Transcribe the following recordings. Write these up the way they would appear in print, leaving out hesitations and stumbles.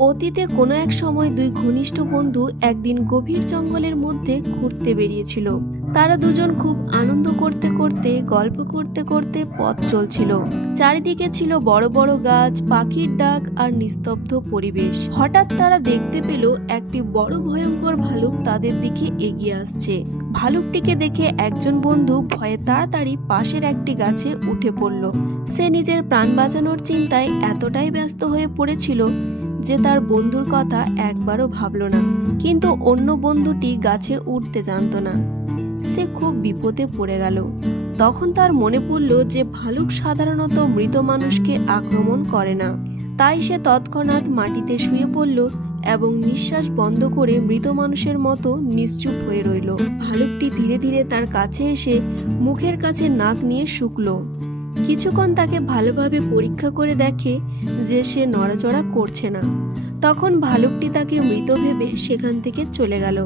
অতীতে কোনো এক সময় দুই ঘনিষ্ঠ বন্ধু একদিন গভীর জঙ্গলের মধ্যে ঘুরতে বেরিয়েছিল। তারা দুজন খুব আনন্দ করতে করতে গল্প করতে করতে পথ চলছিল। চারিদিকে ছিল বড় বড় গাছ, পাখির ডাক আর নিস্তব্ধ পরিবেশ। হঠাৎ তারা দেখতে পেল একটি বড় ভয়ঙ্কর ভালুক তাদের দিকে এগিয়ে আসছে। ভালুকটিকে দেখে একজন বন্ধু ভয়ে তাড়াতাড়ি পাশের একটি গাছে উঠে পড়ল। সে নিজের প্রাণ বাঁচানোর চিন্তায় এতটাই ব্যস্ত হয়ে পড়েছিল যে তার বন্ধুর কথা একবারও ভাবল না। কিন্তু অন্য বন্ধুটি গাছে উঠতে জানত না। সে খুব বিপদে পড়ে গেল। তখন তার মনে পড়ল যে ভালুক সাধারণত মৃত মানুষকে আক্রমণ করে না। তাই সে তৎক্ষণাৎ মাটিতে শুয়ে পড়ল এবং নিঃশ্বাস বন্ধ করে মৃত মানুষের মতো নিশ্চুপ হয়ে রইল। ভালুকটি ধীরে ধীরে তার কাছে এসে মুখের কাছে নাক নিয়ে শুকল। কিছুক্ষণ তাকে ভালোভাবে পরীক্ষা করে দেখে যে সে নড়াচড়া করছে না। তখন ভালুকটি তাকে মৃত ভেবে সেখান থেকে চলে গেল।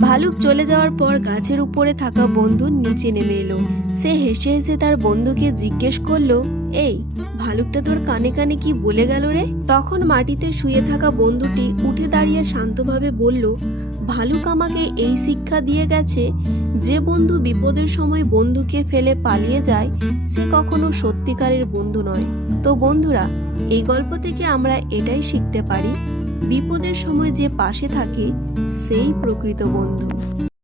ভালুক চলে যাওয়ার পর গাছের উপরে থাকা বন্ধু নিচে নেমে এলো। সে হেসে হেসে তার বন্ধুকে জিজ্ঞেস করলো, এই ভালুকটা তোর কানে কানে কি বলে গেল রে? তখন মাটিতে শুয়ে থাকা বন্ধুটি উঠে দাঁড়িয়ে শান্তভাবে বলল, ভালুক আমাকে এই শিক্ষা দিয়ে গেছে, যে বন্ধু বিপদের সময় বন্ধুকে ফেলে পালিয়ে যায় সে কখনো সত্যিকারের বন্ধু নয়। তো বন্ধুরা, এই গল্প থেকে আমরা এটাই শিখতে পারি, বিপদের সময় যে পাশে থাকে সেই প্রকৃত বন্ধু।